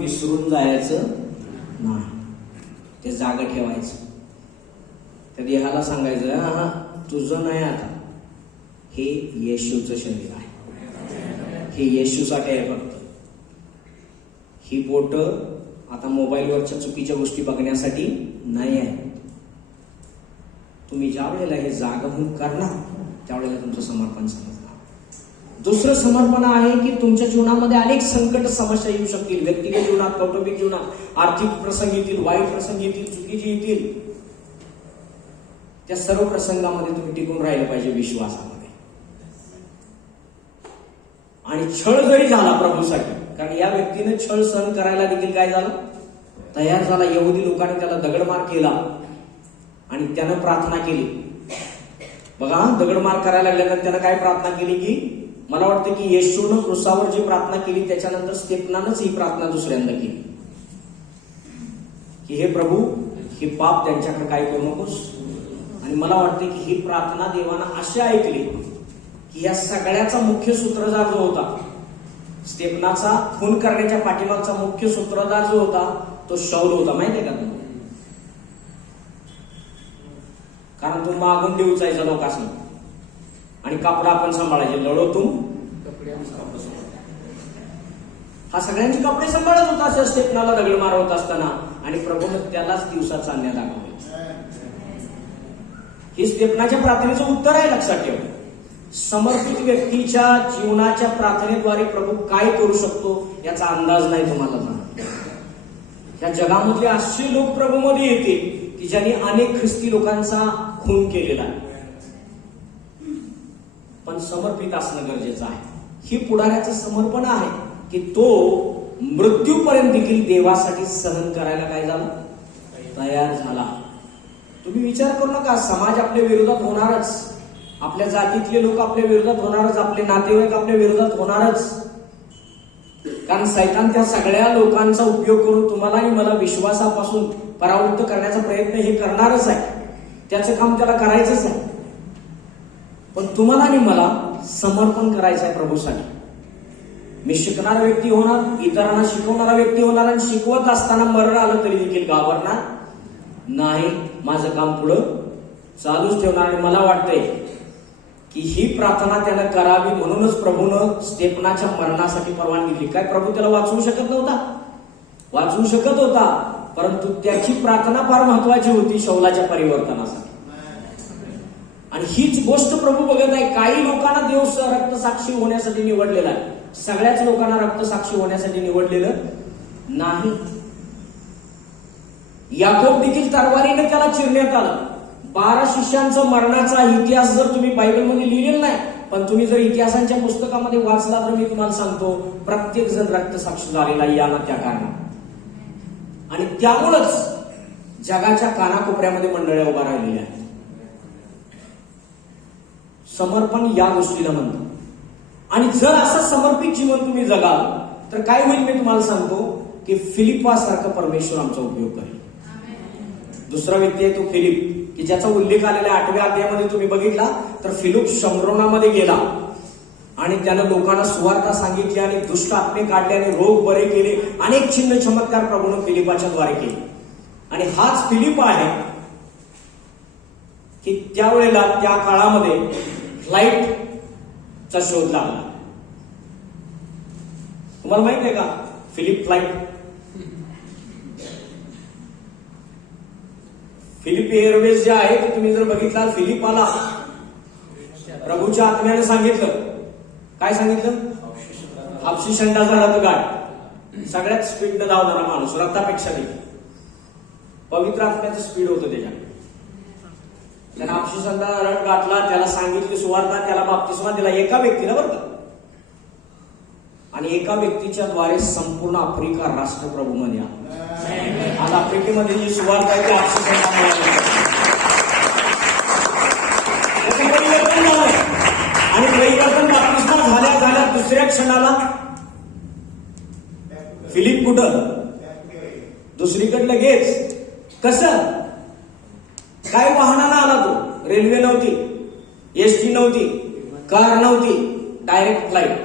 विसरून जायचं नाही, ते जागा ठेवायचं. त्या देहाला सांगायचं हा तुझं नाही, आता हे येशूचं शरीर आहे, हे येशूसाठी आहे फक्त. ही बोट आता मोबाईलवरच्या चुकीच्या गोष्टी बघण्यासाठी नाही आहे. तुम्ही ज्या वेळेला हे जागा होऊन करणार त्यावेळेला तुमचं समर्पण समजणार. दुसरं समर्पण आहे की तुमच्या जीवनामध्ये अनेक संकट समस्या येऊ शकतील, व्यक्तिगत जीवनात, कौटुंबिक जीवनात, आर्थिक प्रसंग येतील, वाईट प्रसंग येतील, चुकीचे येतील. त्या सर्व प्रसंगामध्ये तुम्ही टिकून राहिलं पाहिजे विश्वासामध्ये. आणि छळ जरी झाला प्रभूसाठी, कारण या व्यक्तीने छळ सहन करायला देखील काय झालं, तयार झाला. यहुदी लोकांनी त्याला दगडमार केला आणि त्यानं प्रार्थना केली. बघा, दगडमार करायला लागल्यानंतर त्यानं काय प्रार्थना केली की, मला वाटतं की येशूनं क्रुसावर जी प्रार्थना केली त्याच्यानंतर स्तेफनानंच ही प्रार्थना दुसऱ्यांदा केली की हे प्रभू, हे पाप त्यांच्याकडे काय करू नकोस. आणि मला वाटते की ही प्रार्थना देवानं अशी ऐकली की या सगळ्याचा मुख्य सूत्रधार जो होता, स्तेफनाचा खून करण्याच्या पाठीमागचा मुख्य सूत्रधार जो होता तो शाऊल होता. माहितीये का? कारण तो मागून देऊचायचा लोकांनी आणि कापडा आपण सांभाळायचे. लढवतून हा सगळ्यांचे कपडे सांभाळत होता अशा स्तेफनाला दगड मारवत असताना, आणि प्रभूनं त्यालाच दिवसात चालण्या दाखवले. ही स्तेफनाच्या प्रार्थनेचं उत्तर आहे, लक्षात ठेवा. समर्पित व्यक्तीच्या जीवनाच्या प्रार्थनेद्वारे प्रभू काय करू शकतो याचा अंदाज नाही तुम्हाला. या जगामधले असे लोक प्रभूमध्ये येते की ज्यांनी अनेक ख्रिस्ती लोकांचा खून केलेला आहे, पण समर्पित असणं गरजेचं आहे. ही पुढाऱ्याचं समर्पण आहे की तो मृत्यूपर्यंत देखील देवासाठी सहन करायला काय झाला, तयार झाला. तुम्ही विचार करू नका, समाज आपल्या विरोधात होणारच, आपल्या जातीतले लोक आपल्या विरोधात होणारच, आपले नातेवाईक आपल्या विरोधात होणारच. कारण सैतान त्या सगळ्या लोकांचा उपयोग करून तुम्हाला आणि मला विश्वासापासून परावृत्त करण्याचा प्रयत्न हे करणारच आहे. त्याचं काम त्याला करायचंच आहे. पण तुम्हाला आणि मला समर्पण करायचं आहे प्रभूसाठी. मी शिकणारा व्यक्ती होणार, इतरांना शिकवणारा व्यक्ती होणार, आणि शिकवत असताना मरण आलं तरी देखील घाबरणार नाही. माझं काम पुढं चालूच ठेवणार. आणि मला वाटतंय की ही प्रार्थना त्यानं करावी म्हणूनच प्रभूनं स्तेफनाच्या मरणासाठी परवानगी दिली. काय प्रभू त्याला वाचवू शकत नव्हता? वाचवू शकत होता, परंतु त्याची प्रार्थना फार महत्वाची होती शौलाच्या परिवर्तनासाठी. आणि हीच गोष्ट प्रभू बघत आहे. काही लोकांना देव रक्तसाक्षी होण्यासाठी निवडलेला आहे, सगळ्याच लोकांना रक्तसाक्षी होण्यासाठी निवडलेलं नाही. याकोब देखील तरवारीने त्याला चिरण्यात आलं. 12 शिष्यांचा मरणाचा इतिहास जर तुम्ही बायबलमध्ये लिहिलेला नाही, पण तुम्ही जर इतिहासांच्या पुस्तकामध्ये वाचला तर मी तुम्हाला सांगतो प्रत्येक जण रक्तसाक्षी झालेला या ना त्या कारणात. आणि त्यामुळंच जगाच्या कानाकोपऱ्यामध्ये मंडळ्या उभा राहिलेल्या आहेत. समर्पण या गोष्टीला म्हणतात. आणि जर असं समर्पित जीवन तुम्ही जगाल तर काय होईल मी तुम्हाला सांगतो की फिलिपासारखं परमेश्वर आमचा उपयोग करेल. दुसरा व्यक्ती आहे तो फिलिप, की ज्याचा उल्लेख आलेला 8व्या अध्यायामध्ये तुम्ही बघितला तर फिलिप शमरोनामध्ये गेला आणि त्यानं लोकांना सुवार्ता सांगितली आणि दुष्ट आत्मे काढले आणि रोग बरे केले. अनेक चिन्ह चमत्कार प्रभूनं फिलिपाच्या द्वारे केले. आणि हाच फिलिप आहे की त्यावेळेला त्या काळामध्ये फ्लाईटचा शोध लागला. तुम्हाला माहित आहे का फिलिप फ्लाईट? फिलिप एअरवेज जे आहे ते तुम्ही जर बघितला, फिलिपाला प्रभूच्या आत्म्याने सांगितलं, काय सांगितलं? हापशी शंडाचा रथ गाठ. सगळ्यात स्पीडनं धावणारा माणूस, रथापेक्षा देखील पवित्र आत्म्याचं स्पीड होतं त्याच्या. त्याने हापशी शंडा रथ गाठला, त्याला सांगितली सुवार्ता, त्याला बाप्तिस्मा दिला. एका व्यक्तीला बरं का. आणि एका व्यक्तीच्या द्वारे संपूर्ण आफ्रिका राष्ट्र प्रभूमध्ये आला. आज आफ्रिकेमध्ये जी सुवार्ता आहे ती हापशी शंडामुळे. आणि परिवर्तन बाप्तिस्मा झाल्या दुसऱ्या क्षणाला फिलिप कुठं? दुसरीकडे लगेच. कसं काय? वाहनाला आला तो. रेल्वे नव्हती, एसटी नव्हती, कार नव्हती, डायरेक्ट फ्लाईट.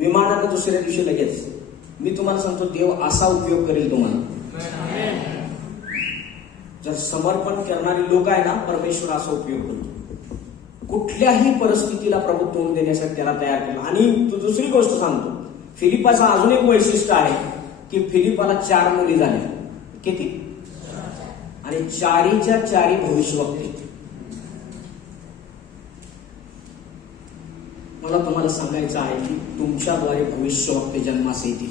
विमानानं दुसऱ्या दिवशी लगेच. मी तुम्हाला सांगतो, देव असा उपयोग करेल तुम्हाला. जर समर्पण करणारी लोक आहे ना, परमेश्वर असा उपयोग करतो. कुठल्याही परिस्थितीला प्रभू तोंड देण्यासाठी त्याला तयार केलं. आणि तू दुसरी गोष्ट सांगतो, फिलिपाचं अजून एक वैशिष्ट्य आहे की फिलिपाला 4 मुली झाल्या. किती? आणि 4च्या 4 भविष्यवक्ते. मला तुम्हाला सांगायचं आहे की तुमच्याद्वारे भविष्यवक्ते जन्मास येतील.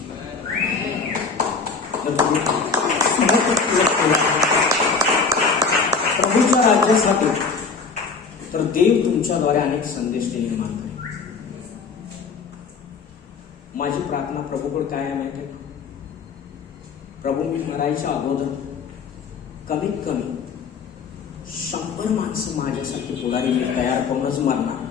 प्रभूच्या राज्यासाठी तर देव तुमच्याद्वारे अनेक संदेश निर्माण करेल. माझी प्रार्थना प्रभूकडे काय आहे माहिती आहे? प्रभू, मी मरायच्या अगोदर कमीत कमी 100 माणसं माझ्यासाठी पुढारी मी तयार करूनच मरणार.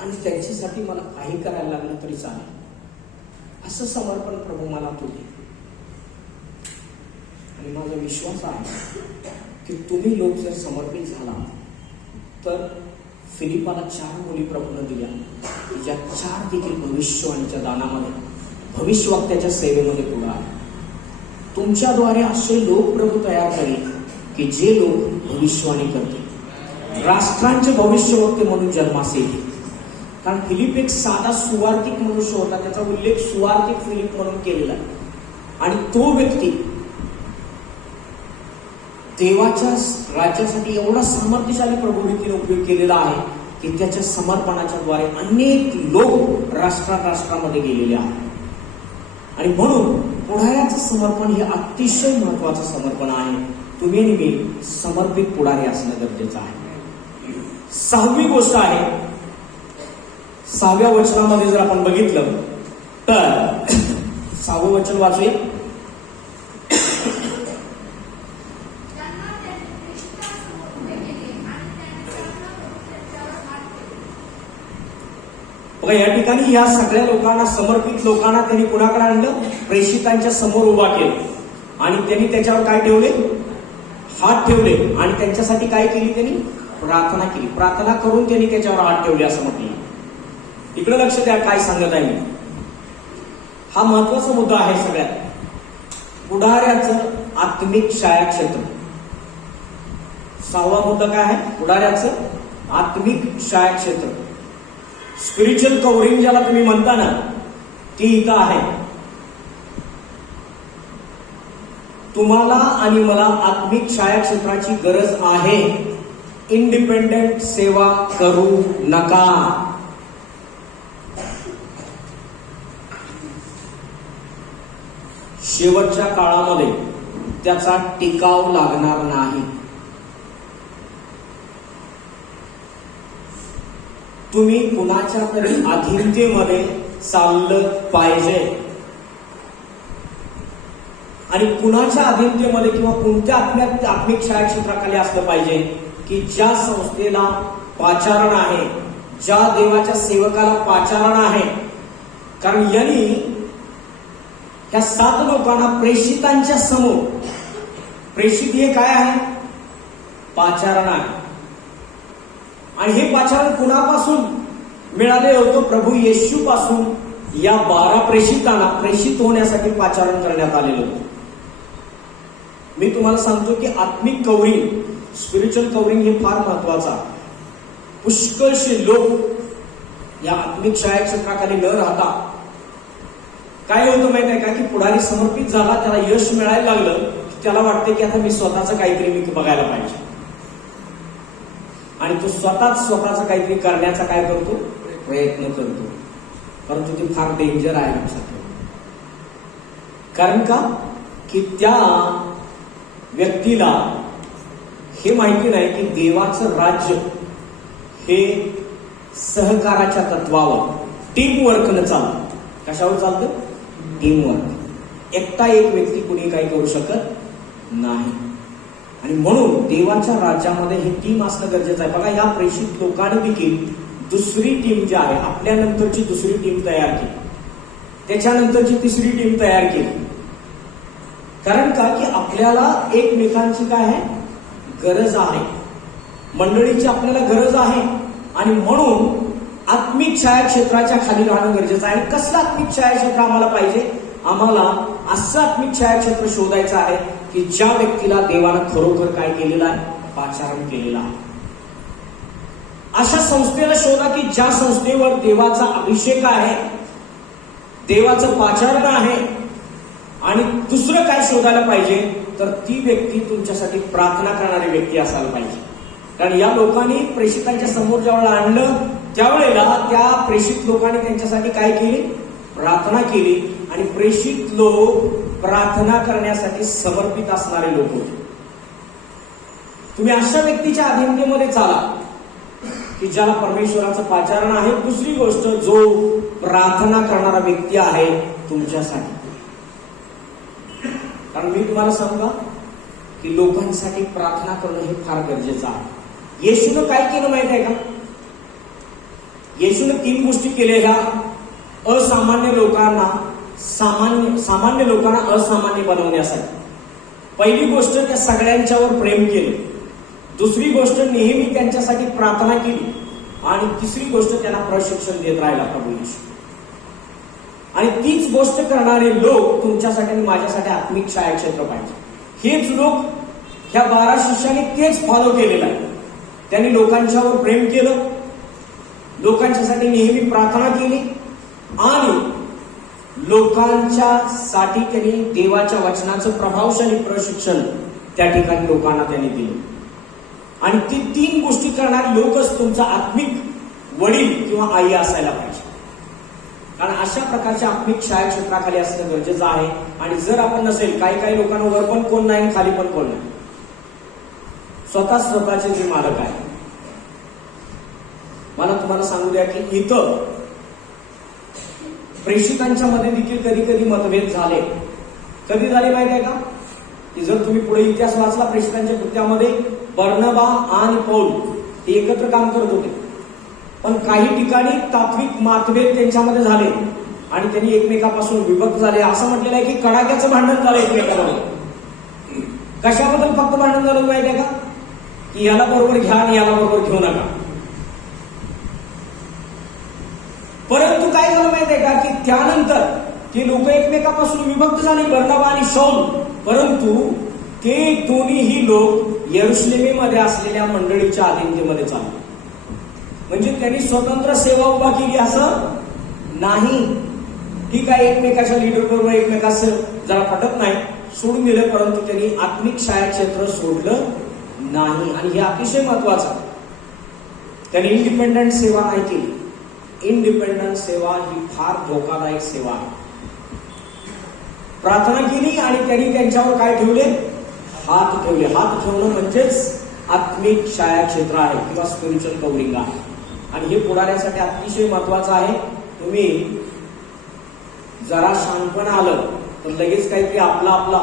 आणि त्यांच्यासाठी मला काही करायला लागलं तरी चालेल, असं समर्पण प्रभू मला तू दे. आणि माझा विश्वास आहे की तुम्ही लोक जर समर्पित झाला तर फिलिपाला 4 मुली प्रभूने दिल्या, ज्या 4 देखील भविष्यवाणीच्या दानामध्ये, भविष्यवक्त्याच्या सेवेमध्ये पुढे आले. तुमच्याद्वारे असे लोक प्रभू तयार करेल की जे लोक भविष्यवाणी करतील, राष्ट्रांचे भविष्यवक्ते म्हणून जन्मास येतील. कारण फिलिप एक साधा सुवार्थिक मनुष्य होता, त्याचा उल्लेख सुवार्थिक फिलिप म्हणून केलेला आहे. आणि तो व्यक्ती देवाच्या राज्यासाठी एवढा सामर्थ्यशाली प्रभूने उपयोग केलेला आहे की त्याच्या समर्पणाच्या द्वारे अनेक लोक राष्ट्रामध्ये गेलेले आहेत. आणि म्हणून पुढाऱ्याचं समर्पण हे अतिशय महत्वाचं समर्पण आहे. तुम्ही आणि मी समर्पित पुढारी असणं गरजेचं आहे. 6वी गोष्ट आहे, 6व्या वचनामध्ये जर आपण बघितलं तर 6वं वचन वाचूया. बघा, या ठिकाणी या सगळ्या लोकांना, समर्पित लोकांना त्यांनी कुणाकडे आणलं? प्रेषितांच्या समोर उभा केलं. आणि त्यांनी त्याच्यावर काय ठेवले? हात ठेवले. आणि त्यांच्यासाठी काय केली? त्यांनी प्रार्थना केली. प्रार्थना करून त्यांनी त्याच्यावर हात ठेवले असं म्हटलं. इकडे लक्ष द्या काय सांगत आहे मी. हा महत्वाचा मुद्दा आहे सगळ्यात. पुढाऱ्याचं आत्मिक छायाक्षेत्र. 6वा मुद्दा काय आहे? पुढाऱ्याचं आत्मिक छायाक्षेत्र. स्पिरिच्युअल कव्हरिंग ज्याला तुम्ही म्हणता ना, ती इथं आहे. तुम्हाला आणि मला आत्मिक छायाक्षेत्राची गरज आहे. इंडिपेंडेंट सेवा करू नका. शेवटच्या काळामध्ये त्याचा टिकाव लागणार नाही. तुम्ही कुणाच्या तरी अधीनतेमध्ये चाललं पाहिजे. आणि कुणाच्या अधीनतेमध्ये किंवा कोणत्या आत्मिक छायाक्षेत्राखाली असलं पाहिजे की ज्या संस्थेला पाचारण आहे, ज्या देवाच्या सेवकाला पाचारण आहे. कारण यांनी ह्या 7 लोकांना प्रेषितांच्या समोर, प्रेषित हे काय आहे? पाचारण आहे. आणि हे पाचारण कुणापासून मिळाले होतं? प्रभू येशू पासून या 12 प्रेषितांना प्रेषित होण्यासाठी पाचारण करण्यात आलेलं होतं. मी तुम्हाला सांगतो की आत्मिक कव्हरिंग, स्पिरिच्युअल कव्हरिंग हे फार महत्वाचं आहे. पुष्कळशे लोक या आत्मिक छायाक्षेत्राखाली न राहता काय होतं माहित आहे का, की पुढारी समर्पित झाला, त्याला यश मिळायला लागलं, त्याला वाटतं की आता मी स्वतःचं काहीतरी मी बघायला पाहिजे. आणि तो स्वतःचं काहीतरी करण्याचा काय करतो? प्रयत्न करतो. परंतु ते फार डेंजर आहे लक्षात ठेवा. कारण का की त्या व्यक्तीला हे माहिती नाही की देवाचं राज्य हे सहकाराच्या तत्वावर, टीम वर्कनं चालतं. कशावर चालतं? Team work. एकटा एक व्यक्ती कुणी काही करू शकत नाही. आणि म्हणून देवाच्या राज्यामध्ये हे टीम असणं गरजेचं आहे. बघा, या प्रेषित लोकांनी देखील दुसरी टीम जी आहे, आपल्यानंतरची दुसरी टीम तयार केली, त्याच्यानंतरची तिसरी टीम तयार केली. कारण का की आपल्याला एकमेकांची काय आहे? गरज आहे. मंडळीची आपल्याला गरज आहे आणि म्हणून आत्मिक छायाक्षेत्राच्या खाली राहणं गरजेचं आहे. आणि कसलं आत्मिक छायाक्षेत्र आम्हाला पाहिजे? आम्हाला असं आत्मिक छायाक्षेत्र शोधायचं आहे की ज्या व्यक्तीला देवानं खरोखर काय केलेलं आहे? पाचारण केलेलं आहे. अशा संस्थेला शोधा की ज्या संस्थेवर देवाचा अभिषेक आहे, देवाचं पाचारण आहे. आणि दुसरं काय शोधायला पाहिजे तर ती व्यक्ती तुमच्यासाठी प्रार्थना करणारी व्यक्ती असायला पाहिजे. कारण या लोकांनी प्रेषितांच्या समोर ज्यावेळेला आणलं त्यावेळेला त्या प्रेषित लोकांनी त्यांच्यासाठी काय केली? प्रार्थना केली. आणि प्रेषित लोक प्रार्थना करण्यासाठी समर्पित असणारे लोक होते. तुम्ही अशा व्यक्तीच्या अधीनतेमध्ये चाला की ज्याला परमेश्वराचं पाचारण आहे. दुसरी गोष्ट, जो प्रार्थना करणारा व्यक्ती आहे तुमच्यासाठी. कारण मी तुम्हाला सांगा की लोकांसाठी प्रार्थना करणं हे फार गरजेचं आहे. येशूनं काय केलं माहित आहे का? येशूनं 3 गोष्टी केल्या ह्या असामान्य लोकांना सामान्य लोकांना असामान्य बनवण्यासाठी. पहिली गोष्ट, त्या सगळ्यांच्यावर प्रेम केलं. दुसरी गोष्ट, नेहमी त्यांच्यासाठी प्रार्थना केली. आणि तिसरी गोष्ट, त्यांना प्रशिक्षण देत राहिला प्रभू येशू. आणि तीच गोष्ट करणारे लोक तुमच्यासाठी आणि माझ्यासाठी आत्मिक छायाक्षेत्र पाहिजे. हेच लोक, ह्या 12 शिष्यांनी तेच फॉलो केलेलं आहे. त्यांनी लोकांच्यावर प्रेम केलं, लोकांच्यासाठी नेहमी प्रार्थना केली आणि लोकांच्यासाठी त्यांनी देवाच्या वचनाचं प्रभावशाली प्रशिक्षण त्या ठिकाणी लोकांना त्यांनी दिलं. आणि ती 3 गोष्टी करणारे लोकच तुमचा आत्मिक वडील किंवा आई असायला पाहिजे. कारण अशा प्रकारच्या आत्मिक छायाक्षेत्राखाली असणं गरजेचं आहे. आणि जर आपण नसेल, काही लोकांना वर पण कोण नाही आणि खाली पण कोण नाही, स्वतःचे जे मालक आहे. मला तुम्हाला सांगू द्या की इथं प्रेषितांच्या मध्ये देखील कधी कधी मतभेद झाले. कधी झाले माहिती आहे का? की जर तुम्ही पुढे इतिहास वाचला प्रेषितांच्या कृत्यामध्ये, बर्नबा आणि पौल ते एकत्र काम करत होते. पण काही ठिकाणी तात्विक मतभेद त्यांच्यामध्ये झाले आणि त्यांनी एकमेकापासून विभक्त झाले. असं म्हटलेलं आहे की कडाक्याचं भांडण झालं एकमेकांमध्ये. कशाबद्दल फक्त भांडण झालं माहिती आहे का? की याला बरोबर घ्या आणि याला बरोबर घेऊ नका. परंतु काय झालं माहिती आहे का? की त्यानंतर ती लोक एकमेकापासून विभक्त झाली, बर्नबा आणि शाऊल. परंतु ते दोन्हीही लोक यरुशलेमेमध्ये असलेल्या मंडळीच्या अधीनतेमध्ये चालले. म्हणजे त्यांनी स्वतंत्र सेवा उभा केली असं नाही. ठीक आहे, एकमेकाच्या लीडर बरोबर एकमेकाचं जरा पटत नाही, सोडून दिलं. परंतु त्यांनी आत्मिक छायाक्षेत्र सोडलं नाही. आणि हे अतिशय महत्वाचं. त्यांनी इंडिपेंडंट सेवा नाही केली. इंडिपेंडंट सेवा ही फार धोकादायक सेवा आहे. प्रार्थना केली आणि त्यांनी त्यांच्यावर काय ठेवले? हात ठेवले. हात ठेवणं म्हणजेच आत्मिक छायाक्षेत्र आहे किंवा स्पिरिच्युअल कव्हरिंग आहे. आणि हे पुढाऱ्यासाठी अतिशय महत्वाचं आहे. तुम्ही जरा शांतपण आलं तर लगेच काहीतरी आपला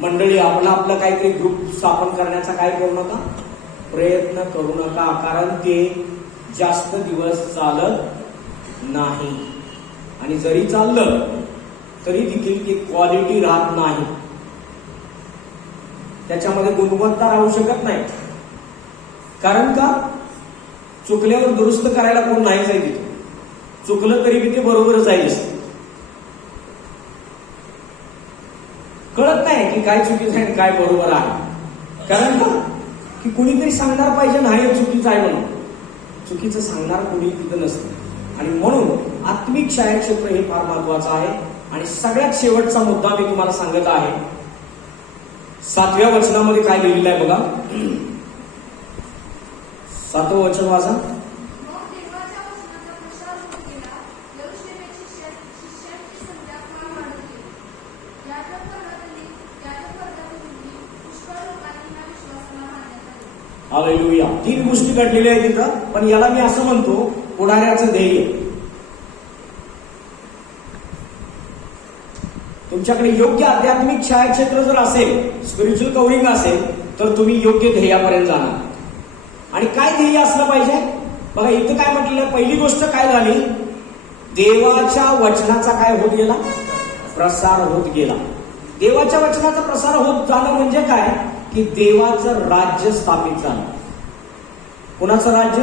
मंडळी आपला काहीतरी ग्रुप स्थापन करण्याचा काय करू नका, प्रयत्न करू नका. कारण ते जास्त दिवस चालत नाही. आणि जरी चाललं तरी देखील ती क्वालिटी राहत नाही, त्याच्यामध्ये गुणवत्ता राहू शकत नाही. कारण का? चुकल्यावर दुरुस्त करायला कोण नाही जाईल. तिथे चुकलं तरी ते बरोबर जाईल. कळत नाही की काय चुकीचं आहे काय बरोबर आहे. कारण का? की कुणीतरी सांगणार पाहिजे नाही चुकीचं आहे म्हणून. चुकीचं सांगणार कुणी तिथं नसतं. आणि म्हणून आत्मिक छायाक्षेत्र हे फार महत्वाचं आहे. आणि सगळ्यात शेवटचा मुद्दा मी तुम्हाला सांगत आहे. 7व्या वचनामध्ये काय लिहिलेलं आहे बघा. 7वं वचन वाचा. हालेलुया. 3 गोष्टी घडलेल्या आहेत तिथं. पण याला मी असं म्हणतो पुढाऱ्याचं ध्येय. तुमच्याकडे योग्य आध्यात्मिक छायाक्षेत्र जर असेल, स्पिरिच्युअल कव्हरिंग असेल, तर तुम्ही योग्य ध्येयापर्यंत जाणार. आणि काय ध्येय असलं पाहिजे बघा. इथं काय म्हटलेलं? पहिली गोष्ट काय झाली? देवाच्या वचनाचा काय होत गेला? प्रसार होत गेला. देवाच्या वचनाचा प्रसार होत जाणं म्हणजे काय? की देवाचं राज्य स्थापित झालं. कोणाचं राज्य?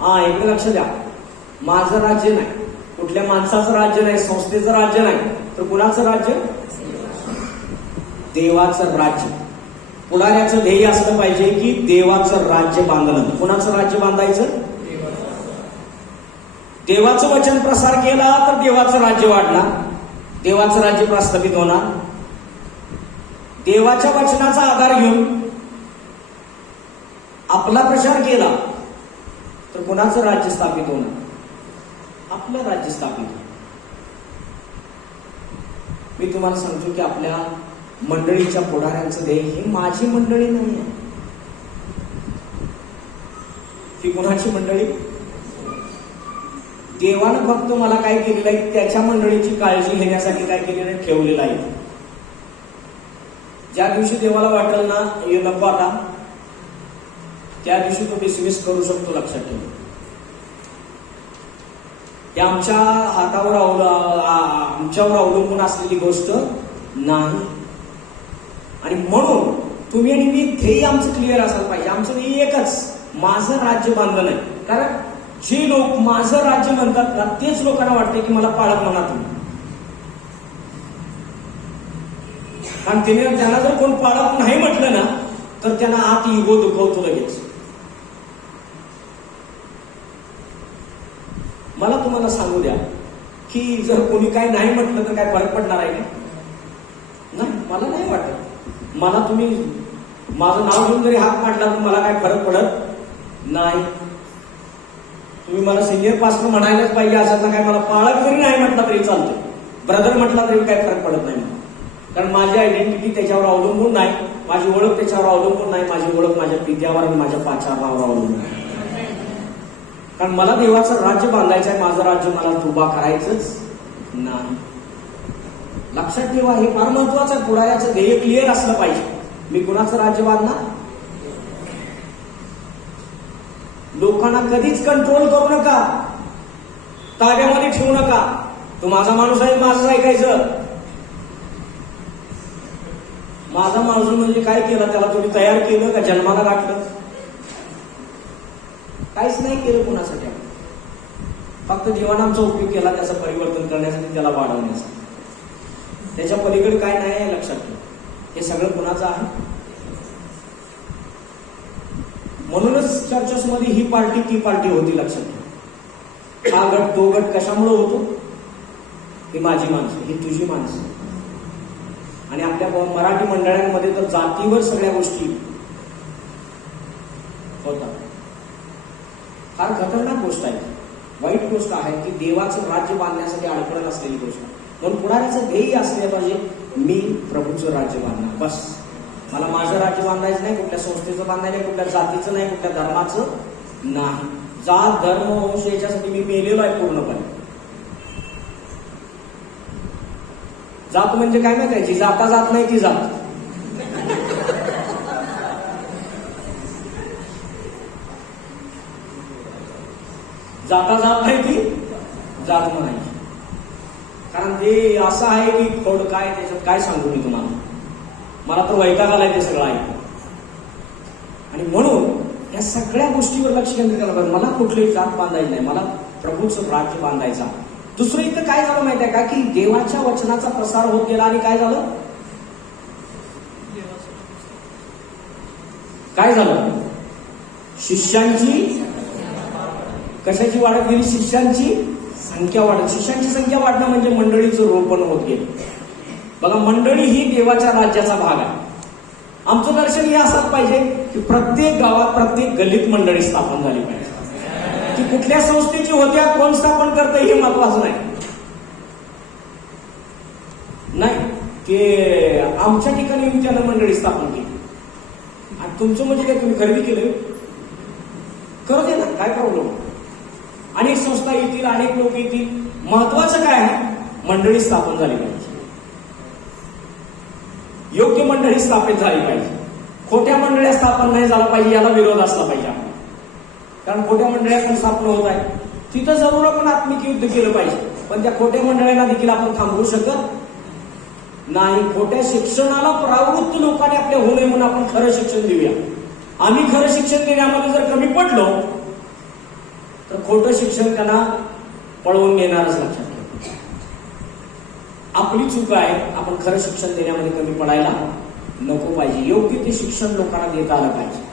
हा, इकडे लक्ष द्या. माझं राज्य नाही, कुठल्या माणसाचं राज्य नाही, संस्थेचं राज्य नाही, तर कुणाचं राज्य? देवाचं राज्य. पुढाऱ्याचं ध्येय असलं पाहिजे की देवाचं राज्य बांधणं. कुणाचं राज्य बांधायचं? देवाचं वचन प्रसार केला तर देवाचं राज्य वाढणार, देवाचं राज्य प्रस्थापित होणार. देवाच्या वचनाचा आधार घेऊन आपला प्रचार केला तर कुणाचं राज्य स्थापित होणार? आपलं राज्य स्थापित. मी तुम्हाला सांगतो की आपल्या मंडळीच्या पुढाऱ्यांचं ध्येय ही माझी मंडळी नाही आहे. ही कुणाची मंडळी? देवानं फक्त मला काय केलेलं आहे, त्याच्या मंडळीची काळजी घेण्यासाठी काय केलेलं आहे, ठेवलेलं आहे. ज्या दिवशी देवाला वाटेल ना हे नको आता, त्या दिवशी तो डिसमिस करू शकतो. लक्षात ठेवा. हे आमच्या हातावर आमच्यावर अवलंबून असलेली गोष्ट नाही. आणि म्हणून तुम्ही आणि मी ध्येय आमचं क्लिअर असायला पाहिजे. आमचं ध्येय एकच, माझं राज्य बांधलं नाही. कारण जे लोक माझं राज्य म्हणतात ना, तेच लोकांना वाटते की मला पाळत म्हणा तुम्ही. कारण त्यांना जर कोण पाळत नाही म्हटलं ना तर त्यांना आत इगो दुखवतो लगेच. मला तुम्हाला सांगू द्या की जर कोणी काय नाही म्हटलं तर काय फरक पडणार आहे का? नाही, मला नाही वाटत. मला तुम्ही माझं नाव घेऊन जरी हात मांडला तर मला काय फरक पडत नाही. तुम्ही मला सिनियर पास्टर म्हणायलाच पाहिजे असं ना, काय मला पाळक जरी नाही म्हटलं तरी चालतं, ब्रदर म्हटला तरी काय फरक पडत नाही. कारण माझी आयडेंटिटी त्याच्यावर अवलंबून नाही, माझी ओळख त्याच्यावर अवलंबून नाही, माझी ओळख माझ्या पित्यावर आणि माझ्या पाचारावर अवलंबून आहे. कारण मला देवाचं राज्य बांधायचं आहे, माझं राज्य मला उभा करायचंच नाही. लक्षात ठेवा, हे फार महत्वाचं आहे. पुढाऱ्याचं ध्येय क्लिअर असलं पाहिजे. मी कुणाचं राज्य बांधणार? लोकांना कधीच कंट्रोल करू नका, ताब्यामध्ये ठेवू नका. तो माझा माणूस आहे, माझंच ऐकायचं. माझा माणूस म्हणजे काय केलं? त्याला तुम्ही तयार केलं का जन्माला गाठलं? काहीच नाही केलं कुणासाठी. फक्त जीवनाचा आमचा उपयोग केला त्याचं परिवर्तन करण्यासाठी, त्याला वाढवण्यासाठी. त्याच्या पलीकडे काय नाही आहे. लक्षात ठेवा, हे सगळं कुणाचं आहे. म्हणूनच चर्चेसमध्ये ही पार्टी ती पार्टी होती. लक्षात ठेवा, हा गट तो गट कशामुळे होतो? ही माझी माणसं, ही तुझी माणसं. आणि आपल्या मराठी मंडळांमध्ये तर जातीवर सगळ्या गोष्टी होतात. फार खतरनाक गोष्ट आहे, वाईट गोष्ट आहे की देवाचं राज्य बांधण्यासाठी अडखळ असलेली गोष्ट. म्हणून पुढाऱ्याचं ध्येय असले पाहिजे, मी प्रभूचं राज्य बांधणार. बस, मला माझं राज्य बांधायचं नाही, कुठल्या संस्थेचं बांधायचं नाही, कुठल्या जातीचं नाही, कुठल्या धर्माचं नाही. जात धर्म वंश याच्यासाठी मी मेलेलो आहे पूर्णपणे. जात म्हणजे काय माहिती आहे? जी जाता जात नाही ती जात. जाता जात नाही ती जात म्हणायची. कारण ते असं आहे की थोडं काय त्याच्यात काय सांगू मी तुम्हाला. मला तर वैताग आलाय ते सगळं आहे. आणि म्हणून या सगळ्या गोष्टीवर लक्ष केंद्रित करायला पाहिजे. मला कुठलीही जात बांधायची नाही, मला प्रभूचं राज्य बांधायचं. दुसरं इथं काय झालं माहिती आहे का, की देवाच्या वचनाचा प्रसार होत गेला आणि काय झालं? काय झालं? शिष्यांची कशाची वाढत गेली? शिष्यांची संख्या वाढत. शिष्यांची संख्या वाढणं म्हणजे मंडळीचं रोपण होत गेलं. बघा, मंडळी ही देवाच्या राज्याचा भाग आहे. आमचं दर्शन हे असंच पाहिजे की प्रत्येक गावात, प्रत्येक गल्लीत मंडळी स्थापन झाली पाहिजे. ती कुठल्या संस्थेची होत्या, कोण स्थापन करतं हे महत्वाचं नाही. ते आमच्या ठिकाणी येऊन त्यानं मंडळी स्थापन केली. आणि तुमचं म्हणजे काय, तुम्ही खरेदी केलं, करू दे ना, काय प्रॉब्लेम. अनेक संस्था येतील, अनेक लोक येतील. महत्वाचं काय आहे? मंडळी स्थापन झाली पाहिजे, योग्य मंडळी स्थापित झाली पाहिजे. खोट्या मंडळ्या स्थापन नाही झाला पाहिजे, याला विरोध असला पाहिजे आपण. कारण खोट्या मंडळ्या पण स्थापन होत आहे, तिथं जरूर आपण आत्मिक युद्ध केलं पाहिजे. पण त्या खोट्या मंडळांना देखील आपण थांबवू शकत नाही, खोट्या शिक्षणाला प्रवृत्त लोकांनी आपल्या होऊ नये म्हणून आपण खरं शिक्षण देऊया. आम्ही खरं शिक्षण देण्यामध्ये जर कमी पडलो तर खोटं शिक्षण त्यांना पळवून नेणारच. लक्षात ठेवा, आपली चूक आहे. आपण खरं शिक्षण देण्यामध्ये कमी पडायला नको पाहिजे. योग्य ते शिक्षण लोकांना देता आलं पाहिजे.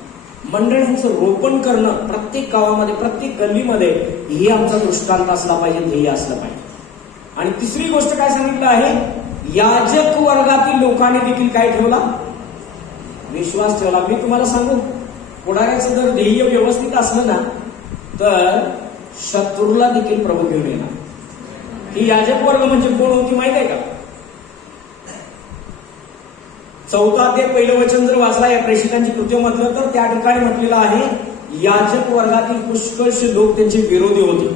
मंडळींचं रोपण करणं प्रत्येक गावामध्ये, प्रत्येक गल्लीमध्ये हे आमचा दृष्टांत असला पाहिजे, ध्येय असलं पाहिजे. आणि तिसरी गोष्ट काय सांगितलं आहे, याजक वर्गातील लोकांनी देखील काय ठेवला, विश्वास ठेवला. मी तुम्हाला सांगू, पुढाऱ्याचं जर ध्येय व्यवस्थित असलं ना तर शत्रूला देखील प्रभू घेऊन येणार. ही याजक वर्ग म्हणजे कोण होती माहित आहे का? 4 अध्याय 1 वचन जर वाचला या प्रेषितांची कृत्यामधलं तर त्या ठिकाणी म्हटलेलं आहे, याजक वर्गातील पुष्कळशे लोक त्यांचे विरोधी होते.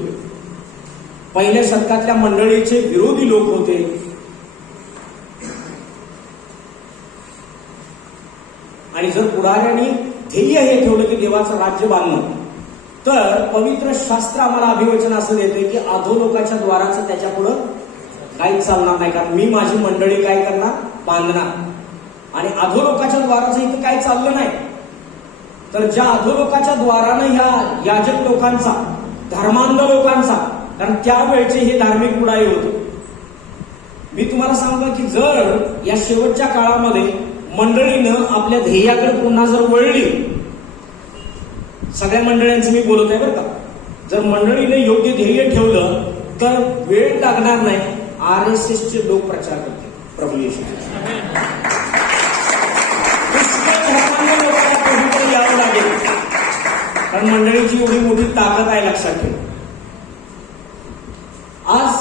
पहिल्या शतकातल्या मंडळीचे विरोधी लोक होते. आणि जर पुढाऱ्यांनी ध्येय हे ठेवलं की देवाचं राज्य बांधणं, तर पवित्र शास्त्र आम्हाला अभिवचन असं देते की अधोलोकाच्या द्वाराचं त्याच्या पुढं काहीच चालणार नाही. कारण मी माझी मंडळी काय करणार, बांधणार. आणि अधोलोकाच्या द्वाराचं इथं काय चाललं नाही. तर ज्या अधोलोकाच्या द्वारानं ह्या याजक लोकांचा, धर्मांध लोकांचा, कारण त्यावेळचे हे धार्मिक पुढारी होते. मी तुम्हाला सांगतो की जर या शेवटच्या काळामध्ये मंडळीनं आपल्या ध्येयाकडे पुन्हा जर वळली, सगळ्या मंडळींचं मी बोलत आहे बरं का, जर मंडळीने योग्य ध्येय ठेवलं तर वेळ लागणार नाही, RSSचे लोक प्रचार करतील प्रभू येशू. लोकांना यावं लागेल, कारण मंडळीची एवढी मोठी ताकद आहे. लक्षात ठेवा, आज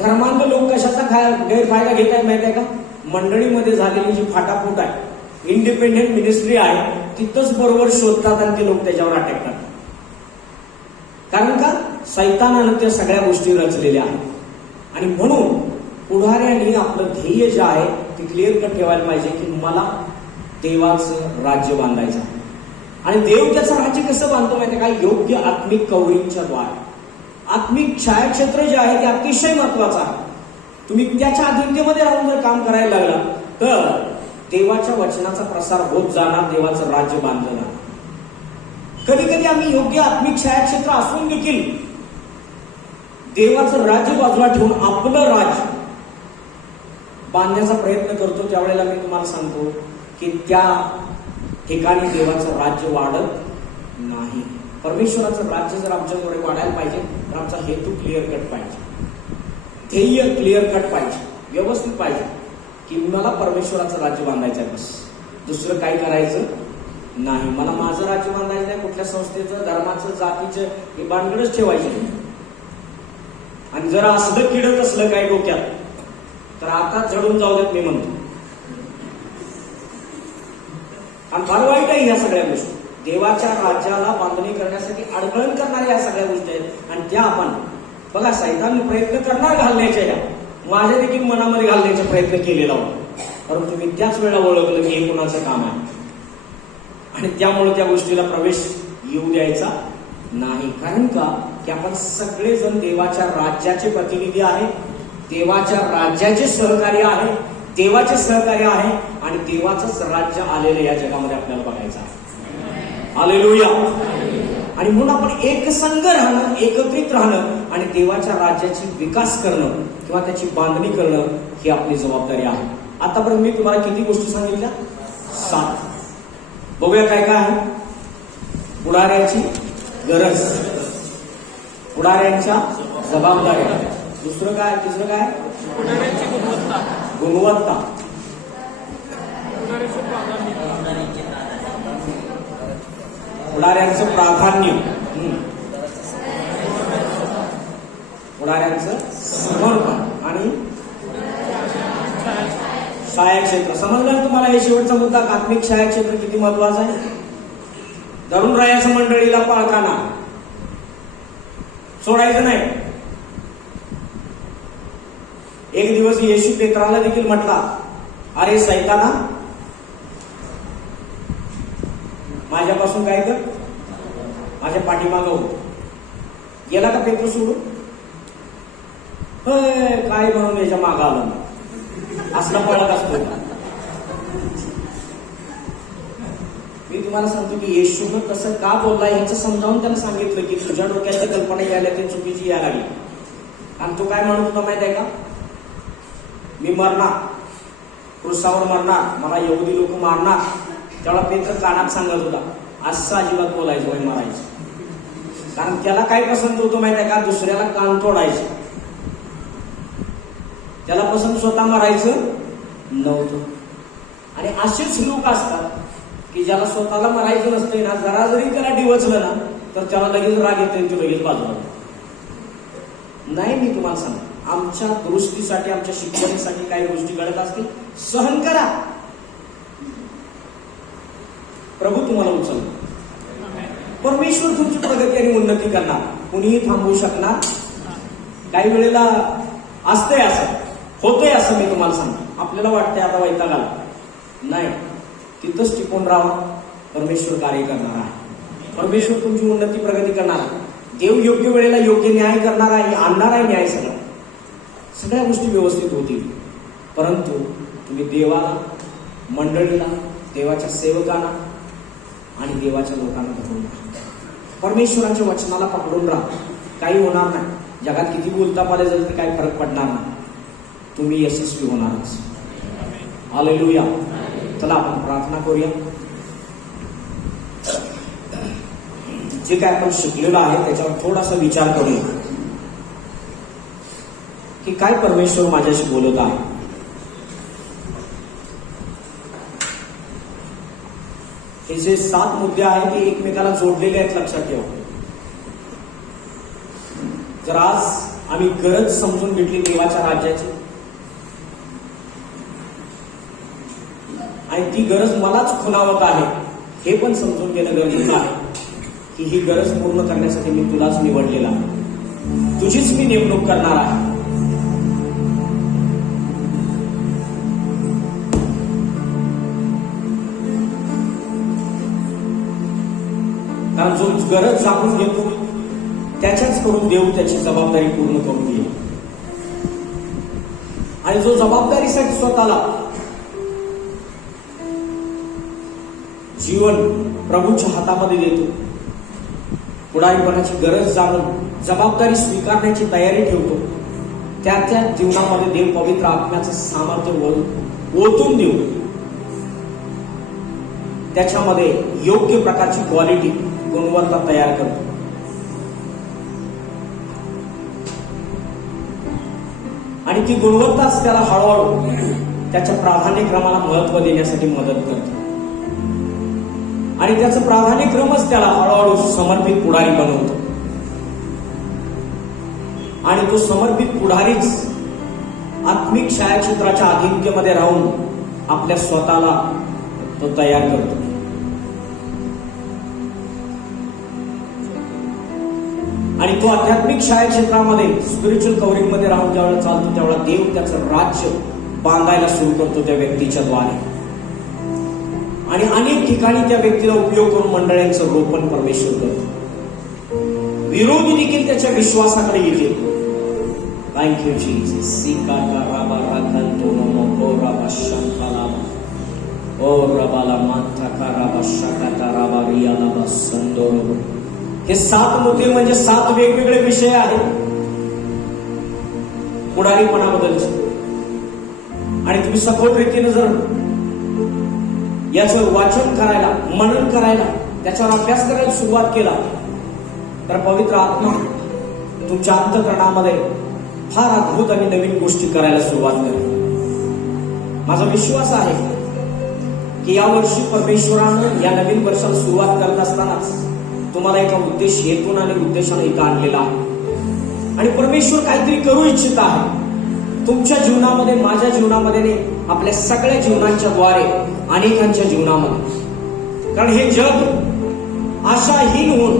धर्मांध लोक कशाचा गैरफायदा घेत आहेत माहिती आहे का? मंडळीमध्ये झालेली जी फाटाफूट आहे, इंडिपेंडेंट मिनिस्ट्री आहे, तिथंच बरोबर शोधतात आणि ते लोक त्याच्यावर अटॅक करतात. कारण का? सैतानानं त्या सगळ्या गोष्टी रचलेल्या आहेत. आणि म्हणून पुढाऱ्यांनी आपलं ध्येय जे आहे ते क्लिअर कट ठेवायला पाहिजे की मला देवाचं राज्य बांधायचं. आणि देव त्याचं राज्य कसं बांधतो माहिती का? योग्य आत्मिक कवरिंगच्या द्वारे. आत्मिक छायाक्षेत्र जे आहे ते अतिशय महत्वाचं आहे. तुम्ही त्याच्या अधीनतेमध्ये राहून जर काम करायला लागला तर देवाच्या वचनाचा प्रसार होत जाणार, देवाचं राज्य बांधलं जाणार. कधी कधी आम्ही योग्य आत्मिक छायाक्षेत्र असून देखील देवाचं राज्य बाजूला ठेवून आपलं राज्य बांधण्याचा प्रयत्न करतो. त्यावेळेला मी तुम्हाला सांगतो की त्या ठिकाणी देवाचं राज्य वाढत नाही. परमेश्वराचं राज्य जर आमच्याकडे वाढायला पाहिजे तर आमचा हेतू क्लिअर कट पाहिजे, ध्येय क्लिअर कट पाहिजे, व्यवस्थित पाहिजे की मला परमेश्वराचं राज्य बांधायचं आहे, बस दुसरं काय करायचं नाही. मला माझं राज्य बांधायचं नाही, कुठल्या संस्थेचं, धर्माचं, जातीचं हे बांधकडच ठेवायचं नाही. आणि जर असलं किडत असलं काय डोक्यात तर आता झडून जाऊ देत मी म्हणतो. आणि फार वाईट आहे ह्या सगळ्या गोष्टी. देवाच्या राज्याला बांधणी करण्यासाठी अडखळण करणाऱ्या या सगळ्या गोष्टी आहेत. आणि त्या आपण बघा, सैतान प्रयत्न करणार घालण्याच्या, या माझ्या देखील मनामध्ये घालण्याचा प्रयत्न केलेला होता, परंतु मी त्याच वेळेला ओळखलं की हे कुणाचं काम आहे. आणि त्यामुळे त्या गोष्टीला प्रवेश येऊ द्यायचा नाही. कारण का की आपण सगळेजण देवाच्या राज्याचे प्रतिनिधी आहे, देवाच्या राज्याचे सहकार्य आहे, देवाचे सहकार्य आहे. आणि देवाचंच राज्य आलेलं या जगामध्ये आपल्याला बघायचं आहे. हालेलुया. आणि म्हणून आपण एकसंघ राहणं, एकत्रित राहणं आणि देवाच्या राज्याची विकास करणं किंवा त्याची बांधणी करणं ही आपली जबाबदारी आहे. आतापर्यंत मी तुम्हाला किती गोष्टी सांगितल्या? 7. बघूया काय काय आहे. पुढाऱ्याची गरज, पुढाऱ्यांच्या जबाबदाऱ्या, दुसरं काय, तिसरं काय, गुणवत्ता, पुढाऱ्यांचं प्राधान्य, पुढाऱ्यांचं समर्पण आणि छायाक्षेत्र. समजलं तुम्हाला हे शेवटचा मुद्दा? आत्मिक छायाक्षेत्र किती महत्वाचं आहे. धरून राहायचं मंडळीला पाळताना, सोडायचं नाही. एक दिवस येशू पेत्राला देखील म्हटला, अरे सैताना, माझ्यापासून काय कर, माझ्या पाठीमागं हो. गेला का पेत्र सोडून? काय म्हणून याच्या मागं आलं. असला पळत असतो. मी तुम्हाला सांगतो की येशूनं तसं का बोलला ह्याचं समजावून त्याला सांगितलं की तुझ्या डोक्याची कल्पना यायला ती चुकीची यायला लागली. आणि तो काय म्हणत होता माहित आहे का, मी मरणार, क्रूसावर मरणार, मला यहुदी लोक मारणार. त्यावेळेला पेत्र कानात सांगत होता असं अजिबात बोलायचं नाही, मारायचं. कारण त्याला काय पसंत होतं माहित आहे का, दुसऱ्याला कान तोडायचं. त्याला पसंत स्वतः मारायचं नव्हतं. आणि असेच लोक असतात की ज्याला स्वतःला मारायचं नसतंय ना, जरा जरी त्याला डिवचलं ना तर त्याला लगेच राग येतो, तो लगेच बाजूला. नाही, मी तुम्हाला सांगतो, आमच्या दुरुस्तीसाठी, आमच्या शिक्षणासाठी काही गोष्टी घडत असतील, सहन करा. प्रभू तुम्हाला उचल. परमेश्वर तुमची प्रगती आणि उन्नती करणार, कुणीही थांबवू शकणार. काही वेळेला असतंय असं, होतंय असं, मी तुम्हाला सांगतो. आपल्याला वाटतंय आता वैताग आला, नाही, तिथंच टिकून राहा. परमेश्वर कार्य करणार आहे. परमेश्वर तुमची उन्नती प्रगती करणार आहे. देव योग्य वेळेला योग्य न्याय करणार आहे, आणणार आहे न्याय. सगळ्या गोष्टी व्यवस्थित होतील. परंतु तुम्ही देवाला, मंडळीला, देवाच्या सेवकांना आणि देवाच्या लोकांना धरून राहा. परमेश्वराच्या वचनाला पकडून राहा. काही होणार नाही. जगात किती बोलता पाले जर काही फरक पडणार नाही. तुम्ही यशस्वी होणारच. हालेलुया. चला आपण प्रार्थना करूया. जे काय आपण शिकलेलं आहे त्याच्यावर थोडासा विचार करूया की काय परमेश्वर माझ्याशी बोलत आहे. हे जे 7 मुद्दे आहेत ते एकमेकाला जोडलेले आहेत, लक्षात ठेवा. जर आज आम्ही गरज समजून घेतली देवाच्या राज्याची आणि ती गरज मलाच खुणावत आहे हे पण समजून घेणं गरजेचं आहे की ही गरज पूर्ण करण्यासाठी मी तुलाच निवडलेला आहे, तुझीच मी नेमणूक करणार आहे. कारण जो गरज जाणून घेतो त्याच्याच कडून देव त्याची जबाबदारी पूर्ण करून घेईल. आणि जो जबाबदारीसाठी स्वतःला जीवन प्रभूच्या हातामध्ये देतो, पुढारीपणाची गरज जाणून जबाबदारी स्वीकारण्याची तयारी ठेवतो, त्या जीवनामध्ये देव पवित्र आत्म्याचं सामर्थ्य ओतून देऊ, त्याच्यामध्ये योग्य प्रकारची क्वालिटी, गुणवत्ता तयार करतो. आणि ती गुणवत्ताच त्याला हळूहळू त्याच्या प्राधान्यक्रमाला महत्व देण्यासाठी मदत करते. आणि त्याचं प्राधान्यक्रमच त्याला हळूहळू समर्पित पुढारी बनवतो. आणि तो समर्पित पुढारीच आत्मिक छायाचित्राच्या आधिक्यामध्ये राहून आपल्या स्वतःला तो तयार करतो. आणि तो आध्यात्मिक छायाचित्रामध्ये, स्पिरिच्युअल कव्हरिंग मध्ये राहून ज्यावेळेला चालतो त्यावेळेला देव त्याचं राज्य बांधायला सुरू करतो त्या व्यक्तीच्या द्वारे. आणि अनेक ठिकाणी त्या व्यक्तीला उपयोग करून मंडळांचं रोपण परमेश्वर करतो. विरोधी देखील त्याच्या विश्वासाकडे येतील. Thank you Jesus. सिकाटा राबा राखंतो नमो राबा शंकालाबा ओ रबाला मांथा राबा शकाटा राबा रियाला बसंदोरो. हे 7 मुद्दे म्हणजे 7 वेगवेगळे विषय आहेत पुढारीपणाबद्दलचे. आणि तुम्ही सखोल रीतीने जर याचं वाचन करायला, मनन करायला, त्याच्यावर अभ्यास करायला सुरुवात केला तर पवित्र आत्मा तुमच्या अंतःकरणामध्ये फार अद्भुत आणि नवीन गोष्टी करायला सुरुवात करेल. माझा विश्वास आहे की या वर्षी परमेश्वरानं या नवीन वर्षाला सुरुवात करत असतानाच तुम्हाला एका उद्देश, हेतून आणि उद्देशाने इथं आणलेला आहे. आणि परमेश्वर काहीतरी करू इच्छित आहे तुमच्या जीवनामध्ये, माझ्या जीवनामध्ये, आपल्या सगळ्या जीवनांच्या द्वारे अनेकांच्या जीवनामध्ये. कारण हे जग आशाहीन होऊन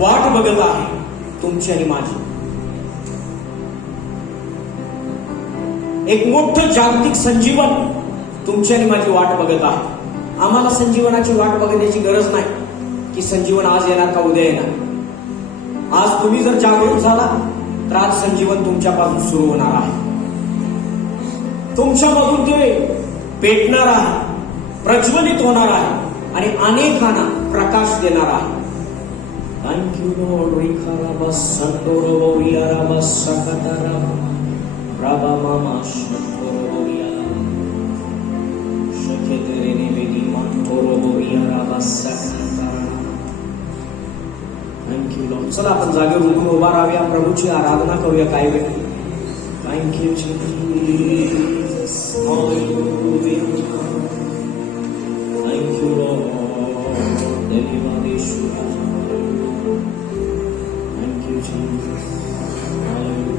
वाट बघत आहे तुमची आणि माझी. एक मोठं जागतिक संजीवन तुमची आणि माझी वाट बघत आहे. आम्हाला संजीवनाची वाट बघण्याची गरज नाही की संजीवन आज येणार का उद्या येणार. आज तुम्ही जर जागरूक झाला तर आज संजीवन तुमच्यापासून सुरू होणार आहे. तुमच्यामधून ते पेटणार आहे, प्रज्वलित होणार आहे आणि अनेकांना प्रकाश देणार आहे. Thank you Lord. रिखाराबा संडोरोरियाराबा सकताराबा राबा मामा शंडोरोरियारा शकेतेरेने बेगी मंतोरोरियाराबा सकताराबा. Thank you Lord. चला आपण जागेवर उठून उभा राहूया, प्रभूची आराधना करूया काही वेळ. Thank you Jesus. Hallelujah. Thank you Lord. देवादेश्वरा. Thank you Jesus. हालेलुया.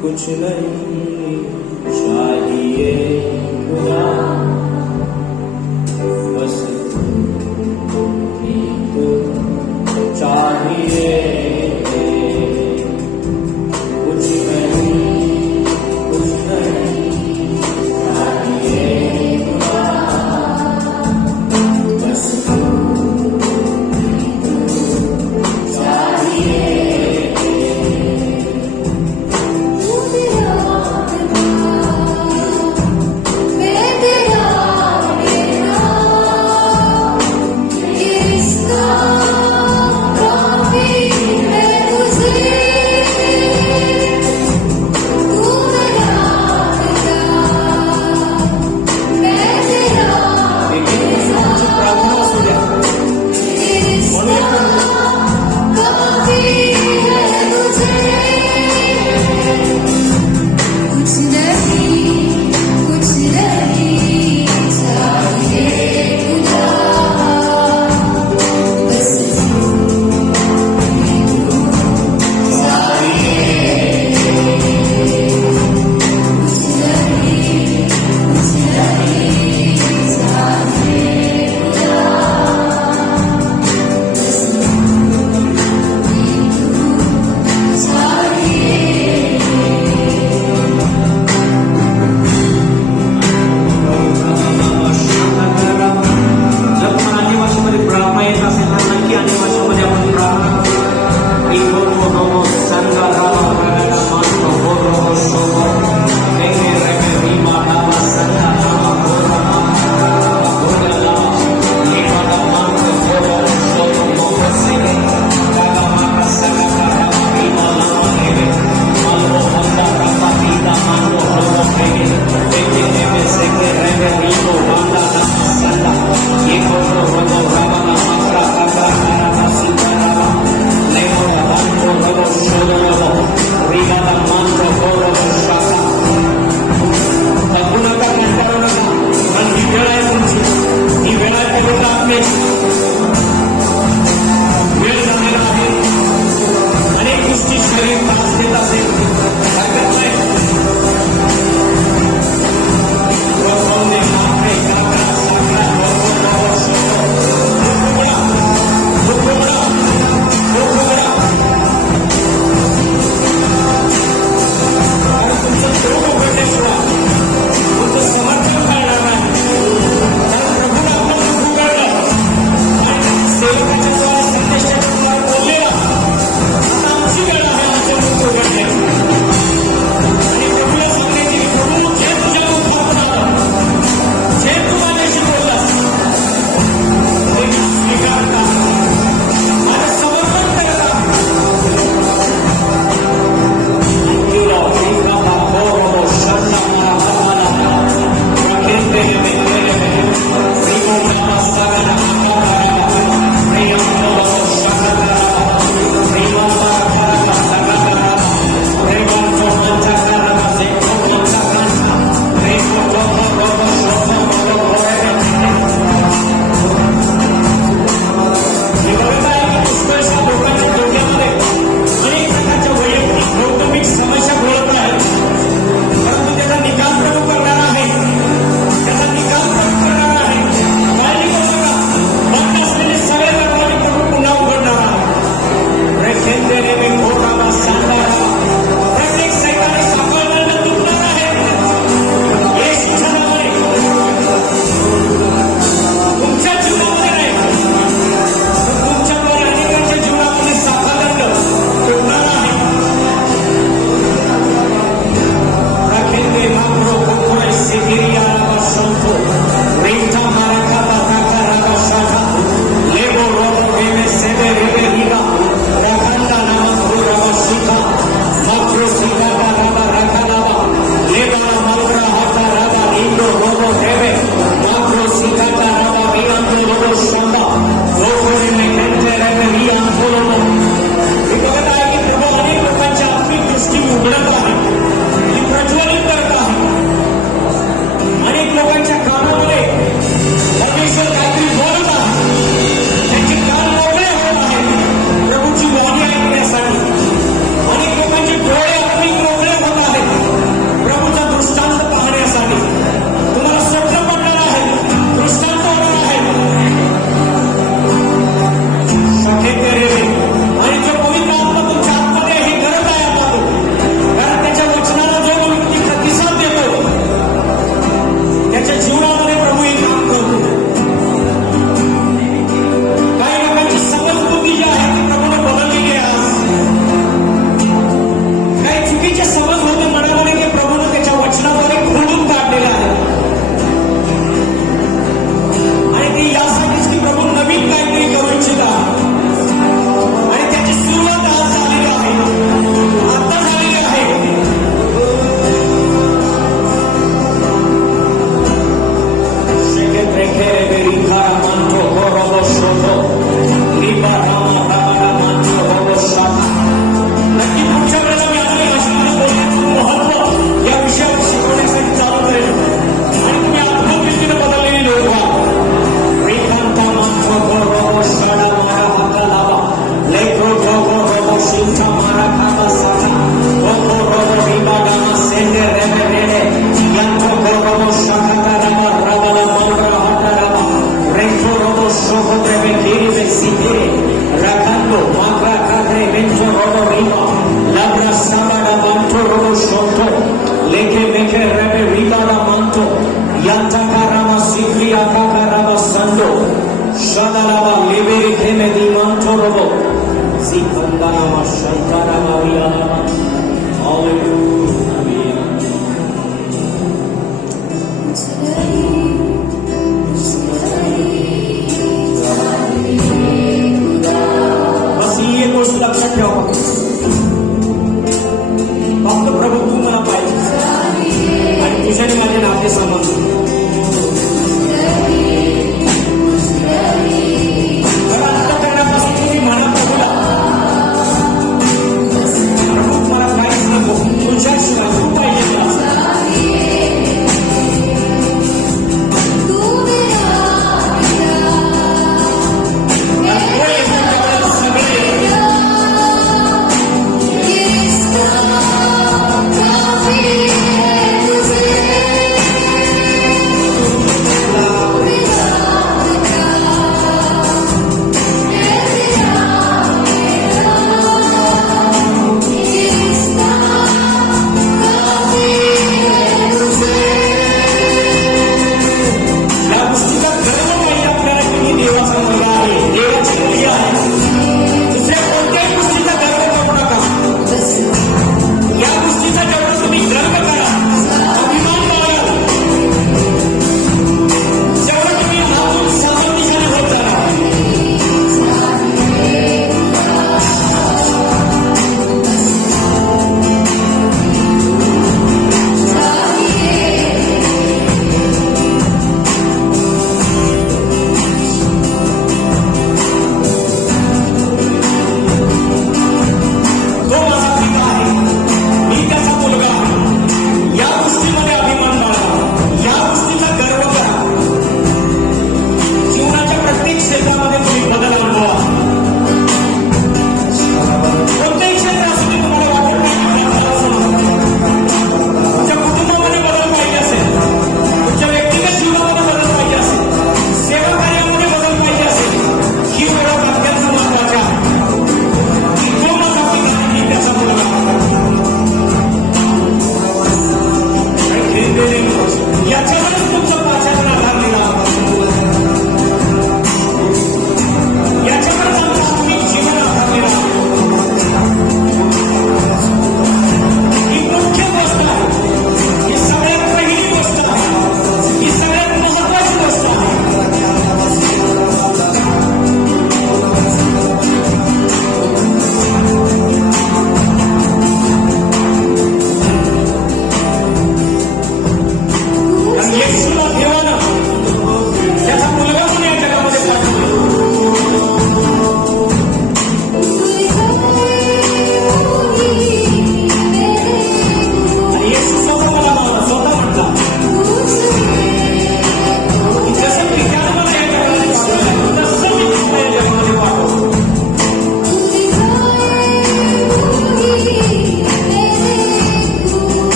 कुछ नहीं चाहिए खुदा, बस एक चाहिए. कुछ नहीं चाहिए खुदा, बस चाहिए. तेरा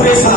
पुरेसा